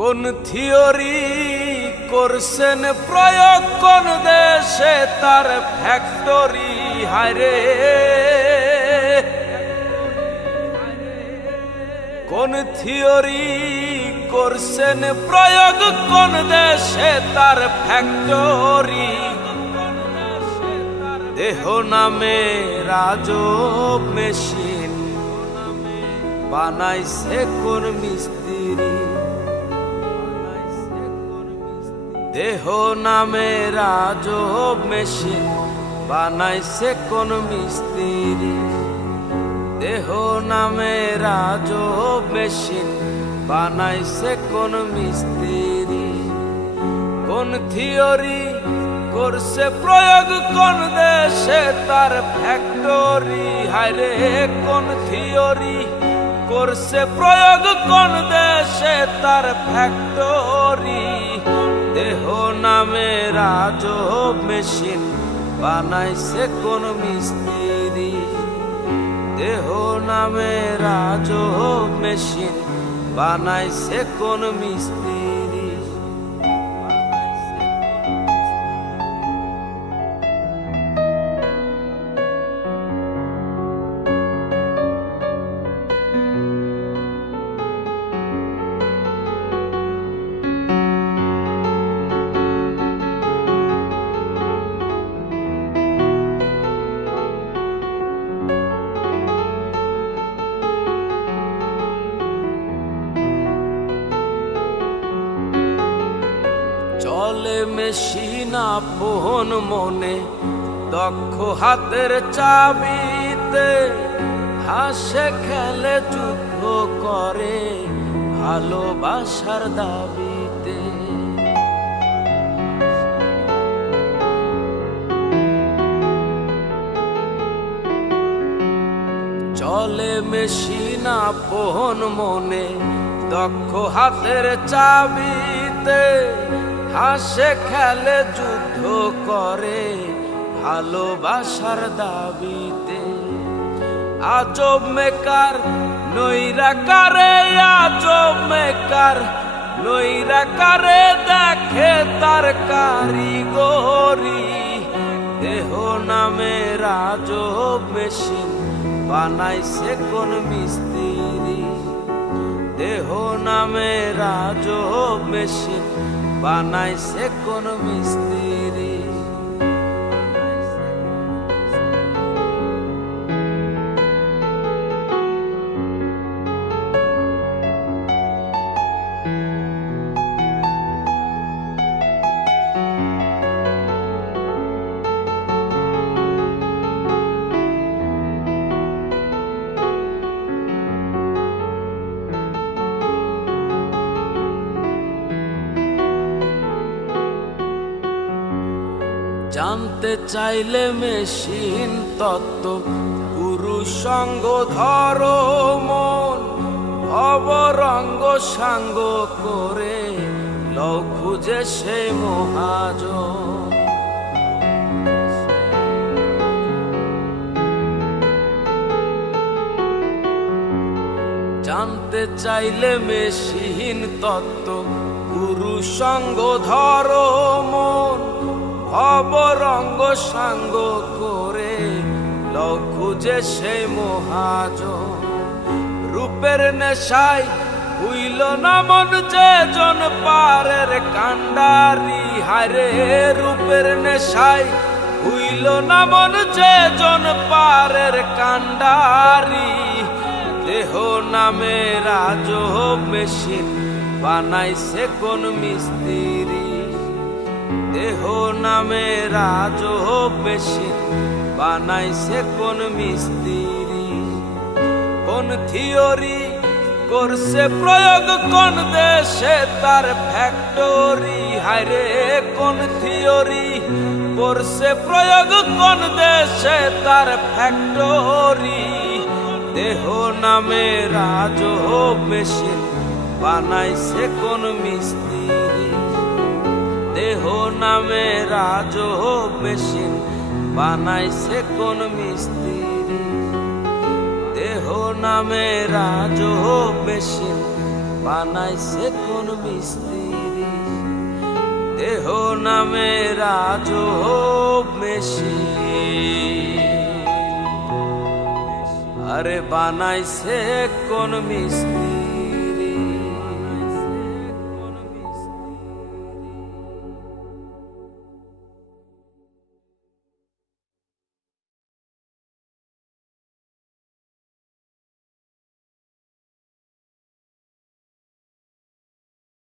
কোন থিওরি করছেন প্রয়োগ কোন দেশে তার ফ্যাক্টরি হায়রে। কোন থিওরি করছেন প্রয়োগ কোন দেশে তার ফ্যাক্টরি। দেহ নামে রাজব মেশিন বানাইছে কোন মিস্ত্রি। দেহ নামে রাজব মেশিন বানাইছে কোন মিস্ত্রি। দেহ নামে রাজব মেশিন বানাইছে কোন মিস্ত্রি। কোন থিওরি করছে প্রয়োগ কোন দেশে তার ফ্যাক্টরি হায়রে। কোন থিওরি করছে প্রয়োগ কোন দেশে তার ফ্যাক্টরি। দেহ নামে রাজব মেশিন বানাইছে কোন মিস্ত্রি। দেহ নামে রাজব মেশিন বানাইছে কোন মিস্ত্রি। চলে মেশিন আপন মনে দক্ষ হাতের চাবিতে। হাসে খেলে যুদ্ধ করে ভালোবাসার দাবিতে। চলে মেশিন আপন মনে দক্ষ হাতের চাবিতে। হাসে খেলে যুদ্ধ করে ভালোবাসার দাবিতে। আজব মেকার নইরা কারে, আজব মেকার নইরা কারে দেখে তার কারিগরি। দেহ নামে রাজব মেশিন বানাইছে কোন মিস্ত্রি। দেহ নামে রাজব মেশিন বানাইছে কোন মিস্ত্রি। জানতে চাইলে মেশিন তত্ত্ব পুরুষ সঙ্গ ধরো মন। অবরঙ্গ সাঙ্গ করে লও খুঁজে সে মহাজন। জানতে চাইলে মেশিন তত্ত্ব পুরুষ সঙ্গ ধরো মন। অবরঙ্গ সাঙ্গ করে লও খুঁজে সে মহাজন। রূপের নেশায় হইল না মন যে জন পারের কান্ডারি হায়রে। রূপের নেশায় হইল না মন যে জন পারের কান্ডারি। দেহ নামে রাজব মেশিন বানাইছে কোন মিস্ত্রি। দেহ নামে রাজব মেশিন বানাইছে কোন মিস্ত্রি। কোন থিওরি করছে প্রয়োগ কোন দেশে তার ফ্যাক্টরি হায়রে। কোন থিওরি করছে প্রয়োগ কোন দেশে তার ফ্যাক্টরি। দেহ নামে রাজব মেশিন বানাইছে কোন মিস্ত্রি। দেহ নামে রাজব মেশিন বানাইছে কোন মিস্ত্রি। দেহ নামে রাজব মেশিন বানাইছে কোন মিস্ত্রি দেহ নামে রাজব মেশিন আরে বানাইছে কোন মিস্ত্রি